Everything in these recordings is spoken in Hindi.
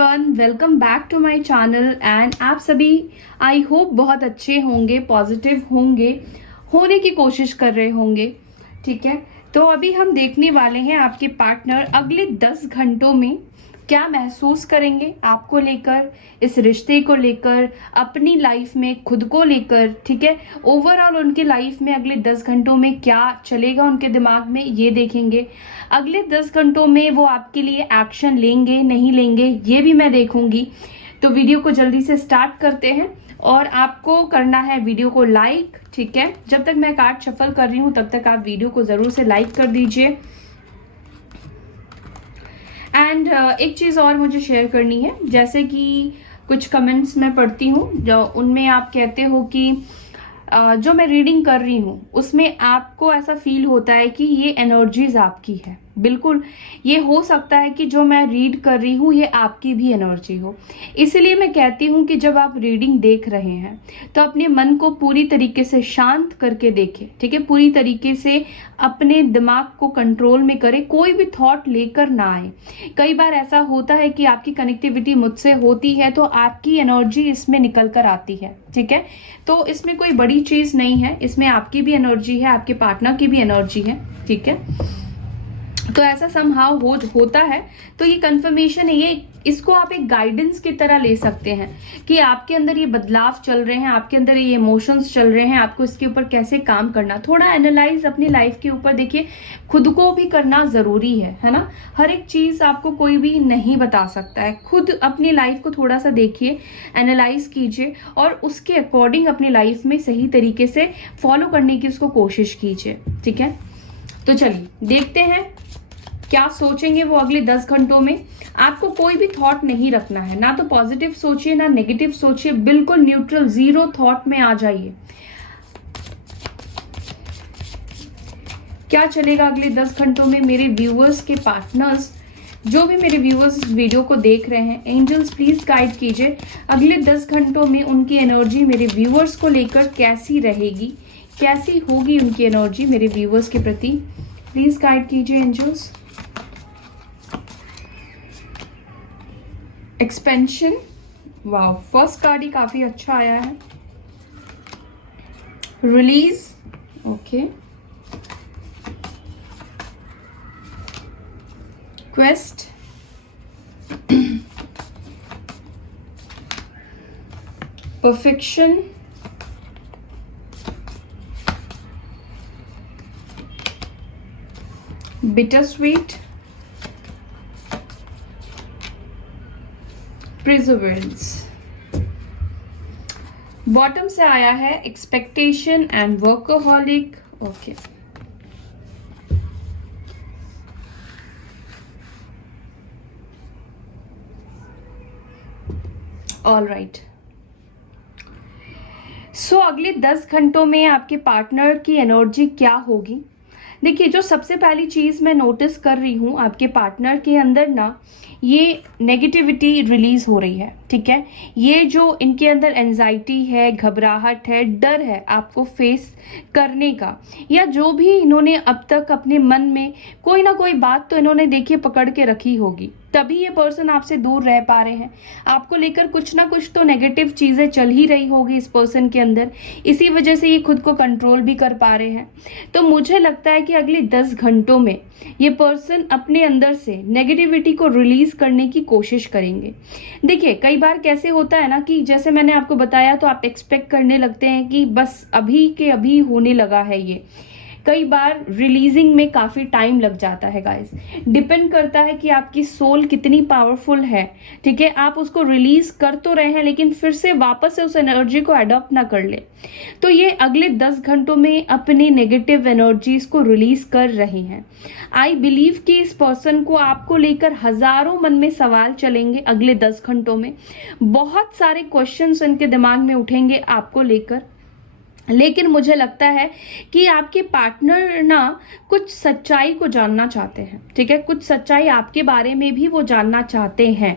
Everyone, welcome back to my channel. And आप सभी आई होप बहुत अच्छे होंगे, पॉजिटिव होंगे, होने की कोशिश कर रहे होंगे। ठीक है, तो अभी हम देखने वाले हैं आपके पार्टनर अगले 10 घंटों में क्या महसूस करेंगे आपको लेकर, इस रिश्ते को लेकर, अपनी लाइफ में, खुद को लेकर। ठीक है, ओवरऑल उनकी लाइफ में अगले 10 घंटों में क्या चलेगा उनके दिमाग में, ये देखेंगे। अगले 10 घंटों में वो आपके लिए एक्शन लेंगे नहीं लेंगे, ये भी मैं देखूंगी। तो वीडियो को जल्दी से स्टार्ट करते हैं और आपको करना है वीडियो को लाइक। ठीक है, जब तक मैं कार्ड शफल कर रही हूँ तब तक आप वीडियो को जरूर से लाइक कर दीजिए। एंड एक चीज़ और मुझे शेयर करनी है, जैसे कि कुछ कमेंट्स मैं पढ़ती हूँ जो उनमें आप कहते हो कि जो मैं रीडिंग कर रही हूँ उसमें आपको ऐसा फील होता है कि ये एनर्जीज आपकी है। बिल्कुल, ये हो सकता है कि जो मैं रीड कर रही हूँ ये आपकी भी एनर्जी हो। इसलिए मैं कहती हूँ कि जब आप रीडिंग देख रहे हैं तो अपने मन को पूरी तरीके से शांत करके देखें। ठीक है, पूरी तरीके से अपने दिमाग को कंट्रोल में करें, कोई भी थॉट लेकर ना आए। कई बार ऐसा होता है कि आपकी कनेक्टिविटी मुझसे होती है तो आपकी एनर्जी इसमें निकल कर आती है। ठीक है, तो इसमें कोई बड़ी चीज नहीं है, इसमें आपकी भी एनर्जी है, आपके पार्टनर की भी एनर्जी है। ठीक है, तो ऐसा समहाउ होता है। तो ये कंफर्मेशन है, ये इसको आप एक गाइडेंस की तरह ले सकते हैं कि आपके अंदर ये बदलाव चल रहे हैं, आपके अंदर ये इमोशंस चल रहे हैं, आपको इसके ऊपर कैसे काम करना। थोड़ा एनालाइज अपनी लाइफ के ऊपर देखिए, खुद को भी करना जरूरी है ना। हर एक चीज आपको कोई भी नहीं बता सकता है। खुद अपनी लाइफ को थोड़ा सा देखिए, एनालाइज कीजिए और उसके अकॉर्डिंग अपनी लाइफ में सही तरीके से फॉलो करने की उसको कोशिश कीजिए। ठीक है, तो चलिए देखते हैं क्या सोचेंगे वो अगले 10 घंटों में। आपको कोई भी थॉट नहीं रखना है, ना तो पॉजिटिव सोचिए ना नेगेटिव सोचिए, बिल्कुल न्यूट्रल, जीरो थॉट में आ जाइए। क्या चलेगा अगले 10 घंटों में मेरे व्यूअर्स के पार्टनर्स, जो भी मेरे व्यूअर्स इस वीडियो को देख रहे हैं। एंजल्स प्लीज गाइड कीजिए अगले 10 घंटों में उनकी एनर्जी मेरे व्यूअर्स को लेकर कैसी रहेगी, कैसी होगी उनकी एनर्जी मेरे व्यूअर्स के प्रति। प्लीज गाइड कीजिए angels. Expansion, wow, first card ही काफी अच्छा आया है। Release, okay. Quest, perfection, bitter sweet, perseverance. Bottom से आया है expectation and workaholic. Okay, all right. So अगले 10 घंटों में आपके पार्टनर की एनर्जी क्या होगी। देखिए, जो सबसे पहली चीज मैं नोटिस कर रही हूं आपके पार्टनर के अंदर ना, ये नेगेटिविटी रिलीज हो रही है। ठीक है, ये जो इनके अंदर एंजाइटी है, घबराहट है, डर है आपको फेस करने का, या जो भी इन्होंने अब तक अपने मन में कोई ना कोई बात तो इन्होंने देखिए पकड़ के रखी होगी, तभी ये पर्सन आपसे दूर रह पा रहे हैं। आपको लेकर कुछ ना कुछ तो नेगेटिव चीजें चल ही रही होगी इस पर्सन के अंदर, इसी वजह से ये खुद को कंट्रोल भी कर पा रहे हैं। तो मुझे लगता है कि अगले 10 घंटों में ये पर्सन अपने अंदर से नेगेटिविटी को रिलीज करने की कोशिश करेंगे। देखिए, कई बार कैसे होता है ना कि जैसे मैंने आपको बताया तो आप एक्सपेक्ट करने लगते हैं कि बस अभी के अभी होने लगा है ये। कई बार रिलीजिंग में काफी टाइम लग जाता है गाइस। डिपेंड करता है कि आपकी सोल कितनी पावरफुल है। ठीक है, आप उसको रिलीज कर तो रहे हैं लेकिन फिर से वापस से उस एनर्जी को अडॉप्ट ना कर ले। तो ये अगले 10 घंटों में अपनी नेगेटिव एनर्जीज को रिलीज कर रही हैं। आई बिलीव कि इस पर्सन को आपको लेकर हजारों मन में सवाल चलेंगे अगले 10 घंटों में। बहुत सारे क्वेश्चंस उनके दिमाग में उठेंगे आपको लेकर, लेकिन मुझे लगता है कि आपके पार्टनर ना कुछ सच्चाई को जानना चाहते हैं। ठीक है, कुछ सच्चाई आपके बारे में भी वो जानना चाहते हैं,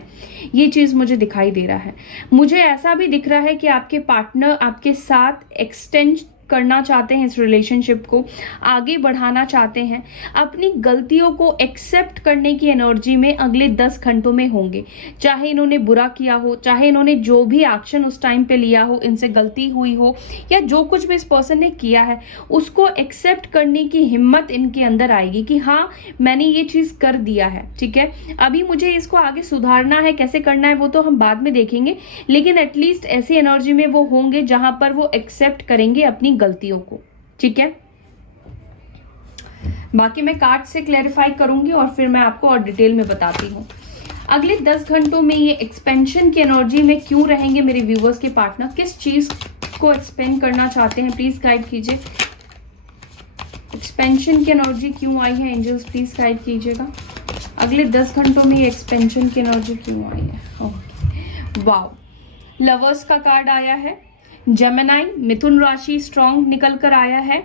ये चीज मुझे दिखाई दे रहा है। मुझे ऐसा भी दिख रहा है कि आपके पार्टनर आपके साथ एक्सटेंड करना चाहते हैं, इस रिलेशनशिप को आगे बढ़ाना चाहते हैं, अपनी गलतियों को एक्सेप्ट करने की एनर्जी में अगले 10 घंटों में होंगे। चाहे इन्होंने बुरा किया हो, चाहे इन्होंने जो भी एक्शन उस टाइम पे लिया हो, इनसे गलती हुई हो, या जो कुछ भी इस पर्सन ने किया है उसको एक्सेप्ट करने की हिम्मत इनके अंदर आएगी कि हाँ मैंने ये चीज कर दिया है, ठीक है, अभी मुझे इसको आगे सुधारना है, कैसे करना है वो तो हम बाद में देखेंगे, लेकिन एटलीस्ट ऐसी एनर्जी में वो होंगे जहां पर वो एक्सेप्ट करेंगे अपनी गलतियों को, ठीक है। बाकी मैं कार्ड से क्लैरिफाई करूंगी और फिर मैं आपको और डिटेल में बताती हूँ। अगले 10 घंटों में ये एक्सपेंशन की एनर्जी में क्यों रहेंगे मेरे व्यूवर्स के पार्टनर, किस चीज को एक्सपेंड करना चाहते हैं, प्लीज गाइड कीजिए। एक्सपेंशन की एनर्जी क्यों आई है एंजल्स, प्लीज गाइड कीजिएगा। अगले 10 घंटों में ये एक्सपेंशन की एनर्जी क्यों आई है। ओके, वाओ, लवर्स का कार्ड आया है, जेमिनी मिथुन राशि स्ट्रॉन्ग निकल कर आया है।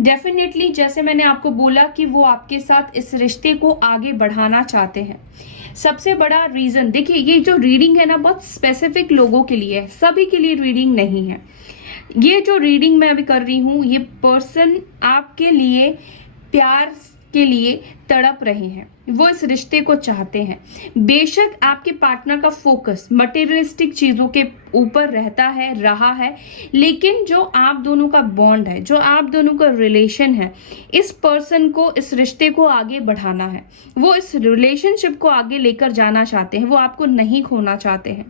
डेफिनेटली जैसे मैंने आपको बोला कि वो आपके साथ इस रिश्ते को आगे बढ़ाना चाहते हैं। सबसे बड़ा रीजन देखिए, ये जो रीडिंग है ना बहुत स्पेसिफिक लोगों के लिए है, सभी के लिए रीडिंग नहीं है। ये जो रीडिंग मैं अभी कर रही हूं, ये पर्सन आपके लिए प्यार के लिए तड़प रहे हैं, वो इस रिश्ते को चाहते हैं। बेशक आपके पार्टनर का फोकस मटेरियलिस्टिक चीजों के ऊपर रहा है, लेकिन जो आप दोनों का बॉन्ड है, जो आप दोनों का रिलेशन है, इस पर्सन को, इस रिश्ते को आगे बढ़ाना है। वो इस रिलेशनशिप को आगे लेकर जाना चाहते हैं, वो आपको नहीं खोना चाहते हैं,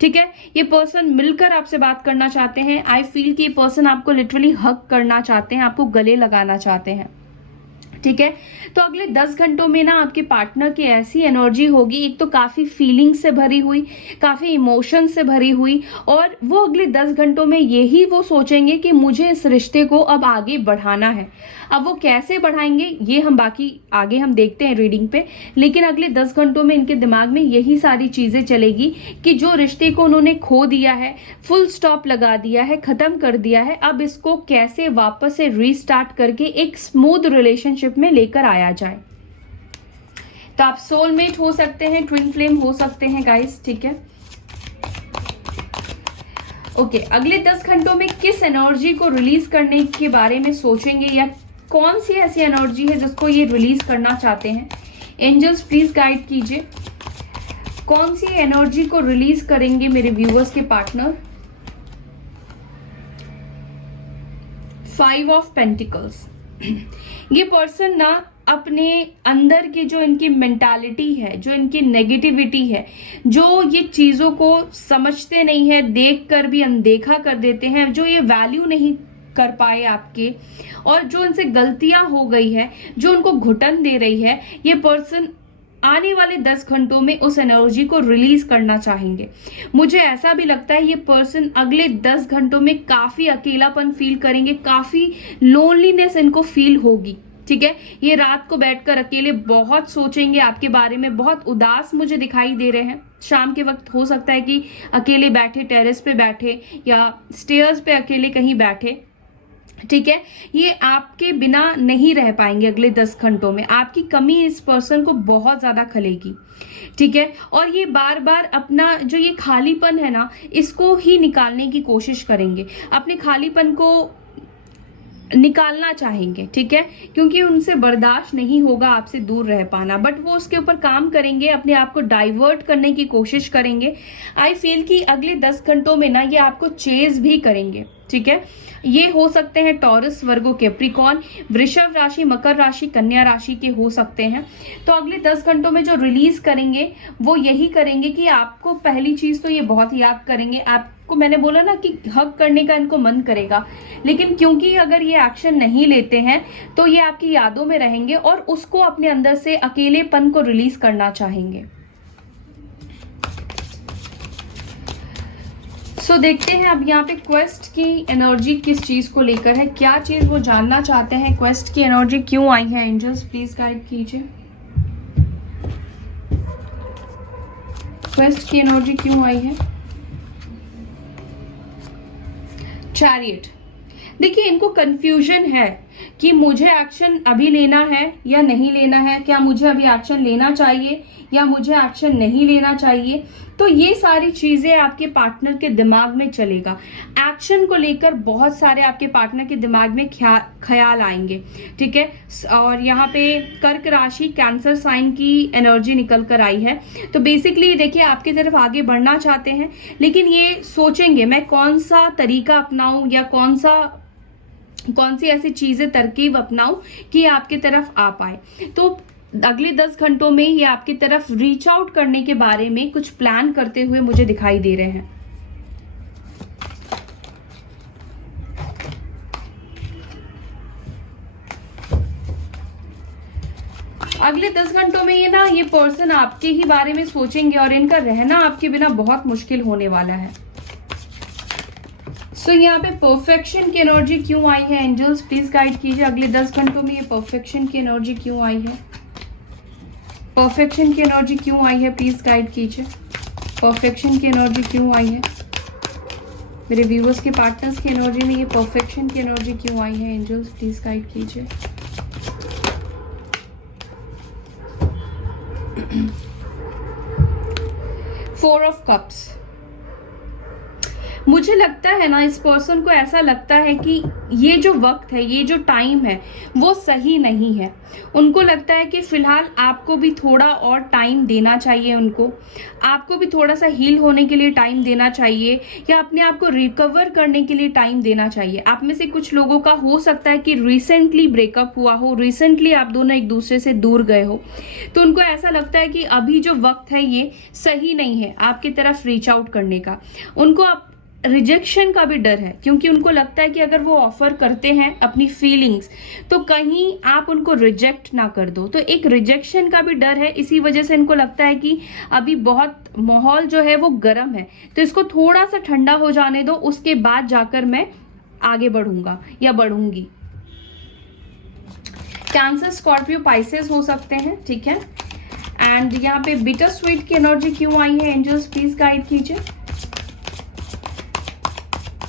ठीक है। ये पर्सन मिलकर आपसे बात करना चाहते हैं। आई फील कि ये पर्सन आपको लिटरली हग करना चाहते हैं, आपको गले लगाना चाहते हैं, ठीक है। तो अगले 10 घंटों में ना आपके पार्टनर की ऐसी एनर्जी होगी, एक तो काफी फीलिंग से भरी हुई, काफी इमोशन से भरी हुई, और वो अगले 10 घंटों में यही वो सोचेंगे कि मुझे इस रिश्ते को अब आगे बढ़ाना है। अब वो कैसे बढ़ाएंगे ये हम बाकी आगे हम देखते हैं रीडिंग पे, लेकिन अगले 10 घंटों में इनके दिमाग में यही सारी चीजें चलेगी कि जो रिश्ते को उन्होंने खो दिया है, फुल स्टॉप लगा दिया है, खत्म कर दिया है, अब इसको कैसे वापस से रीस्टार्ट करके एक स्मूथ रिलेशनशिप में लेकर आया जाए। तो आप सोलमेट हो सकते हैं, ट्विन फ्लेम हो सकते हैं गाइस, ठीक है। ओके, अगले 10 घंटों में किस एनर्जी को रिलीज करने के बारे में सोचेंगे, या कौन सी ऐसी एनर्जी है जिसको ये रिलीज करना चाहते हैं। एंजल्स प्लीज गाइड कीजिए, कौन सी एनर्जी को रिलीज करेंगे मेरे व्यूअर्स के पार्टनर। 5 ऑफ पेंटिकल्स, ये पर्सन ना अपने अंदर की जो इनकी मेंटालिटी है, जो इनकी नेगेटिविटी है, जो ये चीजों को समझते नहीं है, देख कर भी अनदेखा कर देते हैं, जो ये वैल्यू नहीं कर पाए आपके, और जो इनसे गलतियां हो गई है, जो उनको घुटन दे रही है, ये पर्सन आने वाले 10 घंटों में उस एनर्जी को रिलीज करना चाहेंगे। मुझे ऐसा भी लगता है ये पर्सन अगले 10 घंटों में काफी अकेलापन फील करेंगे, काफी लोनलीनेस इनको फील होगी, ठीक है। ये रात को बैठकर अकेले बहुत सोचेंगे आपके बारे में, बहुत उदास मुझे दिखाई दे रहे हैं। शाम के वक्त हो सकता है कि अकेले बैठे, टेरेस पे बैठे या स्टेयर्स पे अकेले कहीं बैठे, ठीक है। ये आपके बिना नहीं रह पाएंगे अगले 10 घंटों में, आपकी कमी इस पर्सन को बहुत ज्यादा खलेगी, ठीक है। और ये बार बार अपना जो ये खालीपन है ना, इसको ही निकालने की कोशिश करेंगे, अपने खालीपन को निकालना चाहेंगे, ठीक है, क्योंकि उनसे बर्दाश्त नहीं होगा आपसे दूर रह पाना, बट वो उसके ऊपर काम करेंगे, अपने आप को डाइवर्ट करने की कोशिश करेंगे। आई फील कि अगले 10 घंटों में ना ये आपको चेज भी करेंगे, ठीक है। ये हो सकते हैं टॉरस, वर्गो, कैप्रिकॉर्न, वृषभ राशि, मकर राशि, कन्या राशि के हो सकते हैं। तो अगले 10 घंटों में जो रिलीज करेंगे वो यही करेंगे कि आपको पहली चीज तो ये बहुत याद करेंगे। आपको मैंने बोला ना कि हक करने का इनको मन करेगा, लेकिन क्योंकि अगर ये एक्शन नहीं लेते हैं तो ये आपकी यादों में रहेंगे और उसको अपने अंदर से अकेलेपन को रिलीज करना चाहेंगे। सो देखते हैं अब यहाँ पे क्वेस्ट की एनर्जी किस चीज को लेकर है, क्या चीज वो जानना चाहते हैं, क्वेस्ट की एनर्जी क्यों आई है। एंजल्स प्लीज गाइड कीजिए, क्वेस्ट की एनर्जी क्यों आई है। चैरियट, देखिए इनको कंफ्यूजन है कि मुझे एक्शन अभी लेना है या नहीं लेना है, क्या मुझे अभी एक्शन लेना चाहिए या मुझे एक्शन नहीं लेना चाहिए। तो ये सारी चीजें आपके पार्टनर के दिमाग में चलेगा। एक्शन को लेकर बहुत सारे आपके पार्टनर के दिमाग में ख्याल आएंगे, ठीक है। और यहाँ पे कर्क राशि कैंसर साइन की एनर्जी निकल कर आई है। तो बेसिकली देखिए आपकी तरफ आगे बढ़ना चाहते हैं, लेकिन ये सोचेंगे मैं कौन सा तरीका अपनाऊं या कौन सी ऐसी चीजें तरकीब अपनाऊं कि आपकी तरफ आ पाए। तो अगले 10 घंटों में ये आपकी तरफ रीच आउट करने के बारे में कुछ प्लान करते हुए मुझे दिखाई दे रहे हैं। अगले 10 घंटों में ये पर्सन आपके ही बारे में सोचेंगे और इनका रहना आपके बिना बहुत मुश्किल होने वाला है। सो यहाँ पे परफेक्शन की एनर्जी क्यों आई है? एंजल्स प्लीज गाइड कीजिए अगले 10 घंटों में ये परफेक्शन की एनर्जी क्यों आई है? परफेक्शन की एनर्जी क्यों आई है? प्लीज गाइड कीजिए। परफेक्शन की एनर्जी क्यों आई है? मेरे व्यूअर्स के पार्टनर्स की एनर्जी में ये परफेक्शन की एनर्जी क्यों आई है? एंजल्स प्लीज गाइड कीजिए। Four of cups. मुझे लगता है ना, इस पर्सन को ऐसा लगता है कि ये जो वक्त है, ये जो टाइम है वो सही नहीं है। उनको लगता है कि फिलहाल आपको भी थोड़ा और टाइम देना चाहिए, उनको आपको भी थोड़ा सा हील होने के लिए टाइम देना चाहिए या अपने आप को रिकवर करने के लिए टाइम देना चाहिए। आप में से कुछ लोगों का हो सकता है कि रिसेंटली ब्रेकअप हुआ हो, रिसेंटली आप दोनों एक दूसरे से दूर गए हो, तो उनको ऐसा लगता है कि अभी जो वक्त है ये सही नहीं है आपकी तरफ रीच आउट करने का। उनको रिजेक्शन का भी डर है, क्योंकि उनको लगता है कि अगर वो ऑफर करते हैं अपनी फीलिंग्स तो कहीं आप उनको रिजेक्ट ना कर दो। तो एक रिजेक्शन का भी डर है, इसी वजह से इनको लगता है कि अभी बहुत माहौल जो है वो गर्म है, तो इसको थोड़ा सा ठंडा हो जाने दो, उसके बाद जाकर मैं आगे बढ़ूंगा या बढ़ूंगी। कैंसर, स्कॉर्पियो, पाइसेस हो सकते हैं, ठीक है। एंड यहाँ पे बिटर स्वीट की एनर्जी क्यों आई है? एंजल्स प्लीज गाइड कीजिए।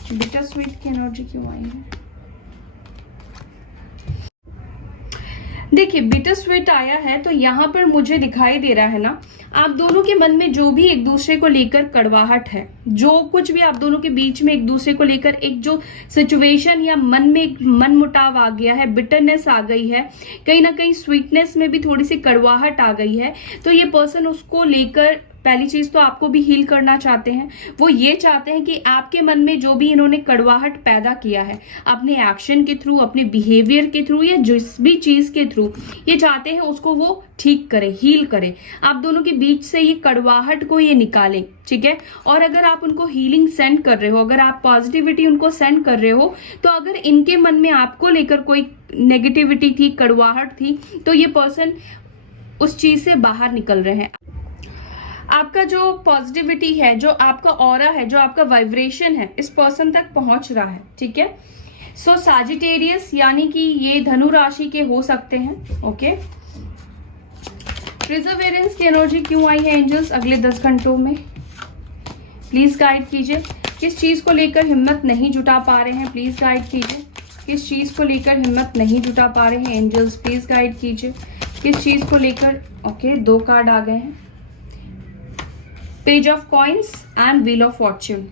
बिटर स्वीट की एनर्जी क्यों आई है? देखिए बिटर स्वीट आया है तो यहाँ पर मुझे दिखाई दे रहा है ना, आप दोनों के मन में जो भी एक दूसरे को लेकर कड़वाहट है, जो कुछ भी आप दोनों के बीच में एक दूसरे को लेकर एक जो सिचुएशन या मन में एक मन मुटाव आ गया है, बिटरनेस आ गई है, कहीं ना कहीं स्वीटनेस में भी थोड़ी सी कड़वाहट आ गई है, तो ये पर्सन उसको लेकर पहली चीज तो आपको भी हील करना चाहते हैं। वो ये चाहते हैं कि आपके मन में जो भी इन्होंने कड़वाहट पैदा किया है अपने एक्शन के थ्रू, अपने बिहेवियर के थ्रू या जिस भी चीज के थ्रू, ये चाहते हैं उसको वो ठीक करे, हील करे, आप दोनों के बीच से ये कड़वाहट को ये निकालें, ठीक है। और अगर आप उनको हीलिंग सेंड कर रहे हो, अगर आप पॉजिटिविटी उनको सेंड कर रहे हो, तो अगर इनके मन में आपको लेकर कोई नेगेटिविटी थी, कड़वाहट थी, तो ये पर्सन उस चीज से बाहर निकल रहे हैं। आपका जो पॉजिटिविटी है, जो आपका ऑरा है, जो आपका वाइब्रेशन है, इस पर्सन तक पहुंच रहा है, ठीक है। सो सैजिटेरियस यानी कि ये धनु राशि के हो सकते हैं, ओके। प्रिजर्वेरेंस की एनर्जी क्यों आई है एंजल्स अगले 10 घंटों में? प्लीज गाइड कीजिए। किस चीज को लेकर हिम्मत नहीं जुटा पा रहे हैं? प्लीज गाइड कीजिए। किस चीज को लेकर हिम्मत नहीं जुटा पा रहे हैं एंजल्स? प्लीज गाइड कीजिए। किस चीज को लेकर? ओके, 2 कार्ड आ गए हैं, page of coins and wheel of Fortune.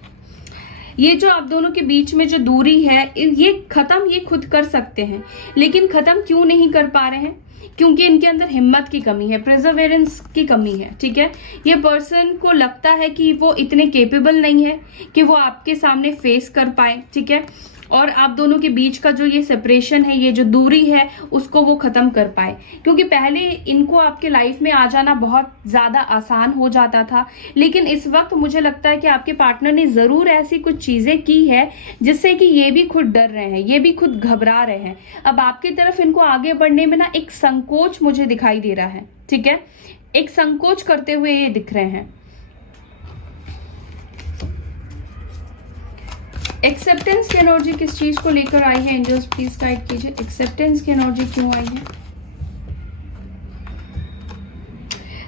ये जो आप दोनों के बीच में जो दूरी है, ये खत्म ये खुद कर सकते हैं, लेकिन खत्म क्यों नहीं कर पा रहे हैं? क्योंकि इनके अंदर हिम्मत की कमी है, प्रिजर्वेरेंस की कमी है, ठीक है। ये पर्सन को लगता है कि वो इतने केपेबल नहीं है कि वो आपके सामने फेस कर पाए, ठीक है। और आप दोनों के बीच का जो ये सेपरेशन है, ये जो दूरी है, उसको वो खत्म कर पाए, क्योंकि पहले इनको आपके लाइफ में आ जाना बहुत ज्यादा आसान हो जाता था, लेकिन इस वक्त मुझे लगता है कि आपके पार्टनर ने जरूर ऐसी कुछ चीजें की है जिससे कि ये भी खुद डर रहे हैं, ये भी खुद घबरा रहे हैं। अब आपकी तरफ इनको आगे बढ़ने में ना एक संकोच मुझे दिखाई दे रहा है, ठीक है, एक संकोच करते हुए ये दिख रहे हैं। एक्सेप्टेंस की एनर्जी किस चीज को लेकर आई है एंजल्स? प्लीज गाइड कीजिए। एक्सेप्टेंस की एनर्जी क्यों आई है?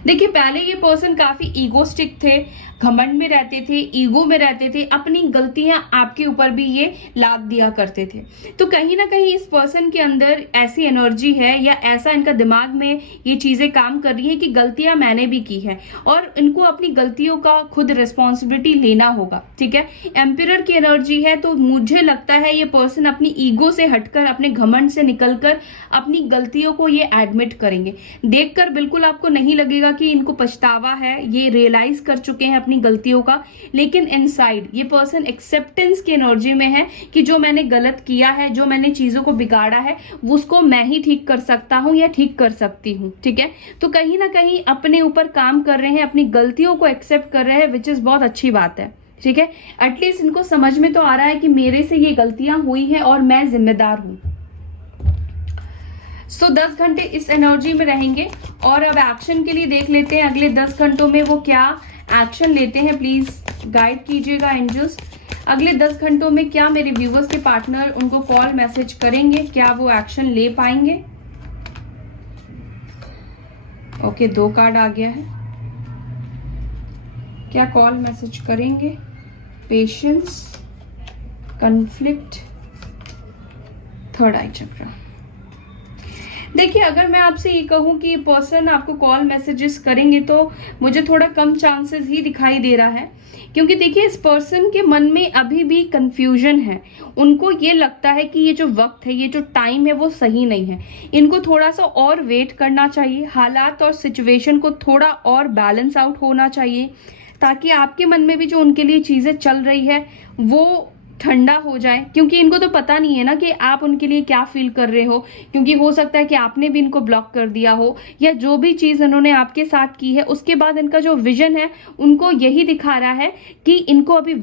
देखिए पहले ये पर्सन काफी ईगोस्टिक थे, घमंड में रहते थे, ईगो में रहते थे, अपनी गलतियां आपके ऊपर भी ये लाद दिया करते थे। तो कहीं ना कहीं इस पर्सन के अंदर ऐसी एनर्जी है या ऐसा इनका दिमाग में ये चीजें काम कर रही है कि गलतियां मैंने भी की है और इनको अपनी गलतियों का खुद रिस्पॉन्सिबिलिटी लेना होगा। ठीक है, एम्पिरर की एनर्जी है, तो मुझे लगता है ये पर्सन अपनी ईगो से हटकर, अपने घमंड से निकलकर अपनी गलतियों को ये एडमिट करेंगे। देखकर बिल्कुल आपको नहीं लगेगा कि इनको पछतावा है, ये रियलाइज कर चुके हैं अपनी गलतियों का, लेकिन इनसाइड ये पर्सन एक्सेप्टेंस की एनर्जी में है कि जो मैंने गलत किया है, जो मैंने चीजों को बिगाड़ा है, उसको मैं ही ठीक कर सकता हूं या ठीक कर सकती हूं। ठीक है, तो कहीं ना कहीं अपने ऊपर काम कर रहे हैं, अपनी गलतियों को एक्सेप्ट कर रहे हैं, विच इज बहुत अच्छी बात है। ठीक है, एटलीस्ट इनको समझ में तो आ रहा है कि मेरे से ये गलतियां हुई हैं और मैं जिम्मेदार हूं। सो 10 घंटे इस एनर्जी में रहेंगे और अब एक्शन के लिए देख लेते हैं अगले 10 घंटों में वो क्या एक्शन लेते हैं। प्लीज गाइड कीजिएगा एंजल्स, अगले 10 घंटों में क्या मेरे व्यूवर्स के पार्टनर उनको कॉल मैसेज करेंगे, क्या वो एक्शन ले पाएंगे। ओके, 2 कार्ड आ गया है, क्या कॉल मैसेज करेंगे। पेशेंस, कन्फ्लिक्ट, थर्ड आई चक्र। देखिए, अगर मैं आपसे ये कहूं कि पर्सन आपको कॉल मैसेजेस करेंगे तो मुझे थोड़ा कम चांसेस ही दिखाई दे रहा है, क्योंकि देखिए इस पर्सन के मन में अभी भी कंफ्यूजन है। उनको ये लगता है कि ये जो वक्त है, ये जो टाइम है वो सही नहीं है, इनको थोड़ा सा और वेट करना चाहिए, हालात और सिचुएशन को थोड़ा और बैलेंस आउट होना चाहिए, ताकि आपके मन में भी जो उनके लिए चीजें चल रही है वो ठंडा हो जाए। क्योंकि इनको तो पता नहीं है ना कि आप उनके लिए क्या फील कर रहे हो, क्योंकि हो सकता है कि आपने भी इनको ब्लॉक कर दिया हो, या जो भी चीज इन्होंने आपके साथ की है उसके बाद इनका जो विजन है उनको यही दिखा रहा है कि इनको अभी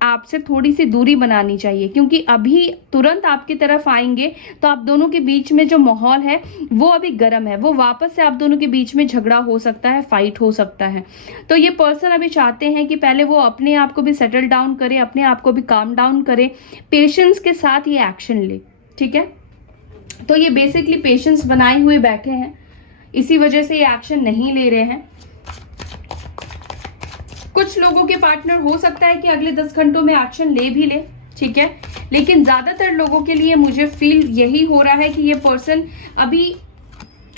आपसे थोड़ी सी दूरी बनानी चाहिए, क्योंकि अभी तुरंत आपकी तरफ आएंगे तो आप दोनों के बीच में जो माहौल है वो अभी गर्म है, वो वापस से आप दोनों के बीच में झगड़ा हो सकता है, फाइट हो सकता है। तो ये पर्सन अभी चाहते हैं कि पहले वो अपने आप को भी सेटल डाउन करे, अपने आप को भी काम डाउन करे, पेशेंस के साथ ये एक्शन ले। ठीक है, तो ये बेसिकली पेशेंस बनाए हुए बैठे हैं, इसी वजह से ये एक्शन नहीं ले रहे हैं। कुछ लोगों के पार्टनर हो सकता है कि अगले 10 घंटों में एक्शन ले भी ले। ठीक है, लेकिन ज्यादातर लोगों के लिए मुझे फील यही हो रहा है कि ये पर्सन अभी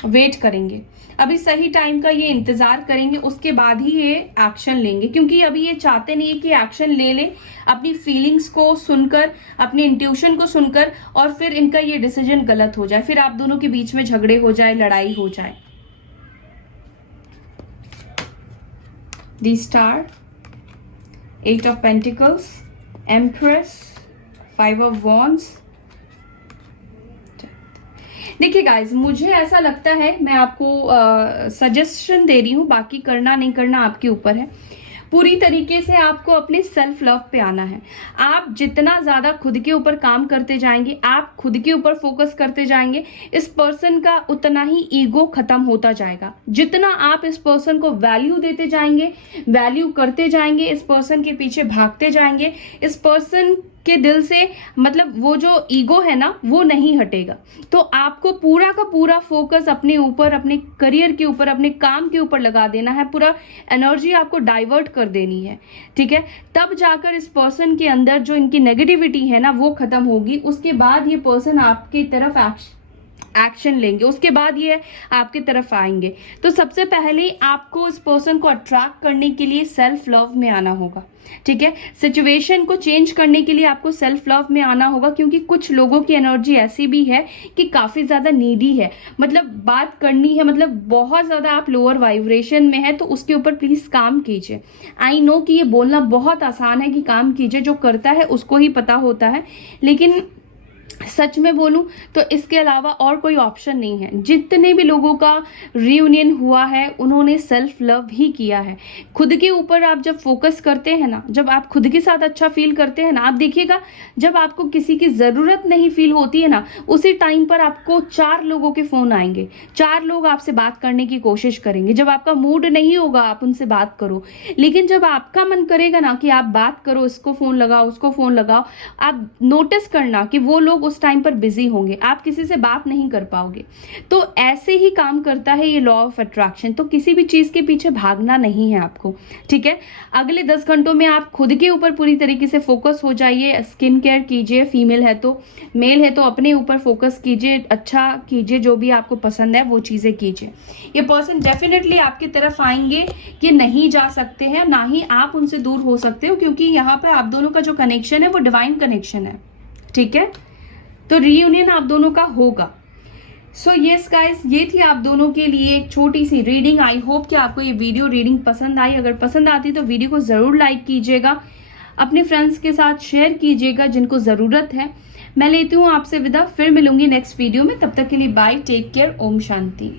वेट करेंगे, अभी सही टाइम का ये इंतजार करेंगे, उसके बाद ही ये एक्शन लेंगे, क्योंकि अभी ये चाहते नहीं है कि एक्शन ले ले अपनी फीलिंग्स को सुनकर, अपनी इंट्यूशन को सुनकर, और फिर इनका ये डिसीजन गलत हो जाए, फिर आप दोनों के बीच में झगड़े हो जाए, लड़ाई हो जाए। The Star, 8 of Pentacles, Empress, 5 of Wands। देखिए गाइज, मुझे ऐसा लगता है, मैं आपको सजेशन दे रही हूँ, बाकी करना नहीं करना आपके ऊपर है। पूरी तरीके से आपको अपने सेल्फ लव पे आना है। आप जितना ज्यादा खुद के ऊपर काम करते जाएंगे, आप खुद के ऊपर फोकस करते जाएंगे, इस पर्सन का उतना ही ईगो खत्म होता जाएगा। जितना आप इस पर्सन को वैल्यू देते जाएंगे, वैल्यू करते जाएंगे, इस पर्सन के पीछे भागते जाएंगे, इस पर्सन के दिल से मतलब वो जो ईगो है ना वो नहीं हटेगा। तो आपको पूरा का पूरा फोकस अपने ऊपर, अपने करियर के ऊपर, अपने काम के ऊपर लगा देना है, पूरा एनर्जी आपको डाइवर्ट कर देनी है। ठीक है, तब जाकर इस पर्सन के अंदर जो इनकी नेगेटिविटी है ना वो खत्म होगी। उसके बाद ये पर्सन आपकी तरफ एक्शन लेंगे, उसके बाद ये आपकी तरफ आएंगे। तो सबसे पहले आपको इस पर्सन को अट्रैक्ट करने के लिए सेल्फ लव में आना होगा। ठीक है, सिचुएशन को चेंज करने के लिए आपको सेल्फ लव में आना होगा, क्योंकि कुछ लोगों की एनर्जी ऐसी भी है कि काफी ज्यादा नीडी है, मतलब बात करनी है, मतलब बहुत ज्यादा आप लोअर वाइब्रेशन में है, तो उसके ऊपर प्लीज काम कीजिए। आई नो कि ये बोलना बहुत आसान है कि काम कीजिए, जो करता है उसको ही पता होता है, लेकिन सच में बोलूं तो इसके अलावा और कोई ऑप्शन नहीं है। जितने भी लोगों का रियूनियन हुआ है उन्होंने सेल्फ लव ही किया है। खुद के ऊपर आप जब फोकस करते हैं ना, जब आप खुद के साथ अच्छा फील करते हैं ना, आप देखिएगा जब आपको किसी की जरूरत नहीं फील होती है ना, उसी टाइम पर आपको 4 लोगों के फोन आएंगे, 4 लोग आपसे बात करने की कोशिश करेंगे। जब आपका मूड नहीं होगा आप उनसे बात करो, लेकिन जब आपका मन करेगा ना कि आप बात करो, इसको फोन लगाओ, उसको फोन लगाओ, आप नोटिस करना कि वो लोग उस टाइम पर बिजी होंगे, आप किसी से बात नहीं कर पाओगे। तो ऐसे ही काम करता है ये लॉ ऑफ अट्रैक्शन। तो किसी भी चीज़ के पीछे भागना नहीं है आपको, ठीक है। अगले 10 घंटों में आप खुद के ऊपर पूरी तरीके से फोकस हो जाइए, स्किन केयर कीजिए, फीमेल है तो, मेल है तो अपने ऊपर फोकस कीजिए, अच्छा कीजिए, जो भी आपको पसंद है वो चीज़ें कीजिए। ये पर्सन डेफिनेटली आपकी तरफ आएंगे कि नहीं जा सकते हैं, ना ही आप उनसे दूर हो सकते हो, क्योंकि यहाँ पर आप दोनों का जो कनेक्शन है वो डिवाइन कनेक्शन है, ठीक है। तो रीयूनियन आप दोनों का होगा। सो यस गाइस, ये थी आप दोनों के लिए एक छोटी सी रीडिंग। आई होप कि आपको ये वीडियो रीडिंग पसंद आई। अगर पसंद आती तो वीडियो को जरूर लाइक कीजिएगा, अपने फ्रेंड्स के साथ शेयर कीजिएगा जिनको जरूरत है। मैं लेती हूँ आपसे विदा, फिर मिलूंगी नेक्स्ट वीडियो में। तब तक के लिए bye, take care, Om Shanti.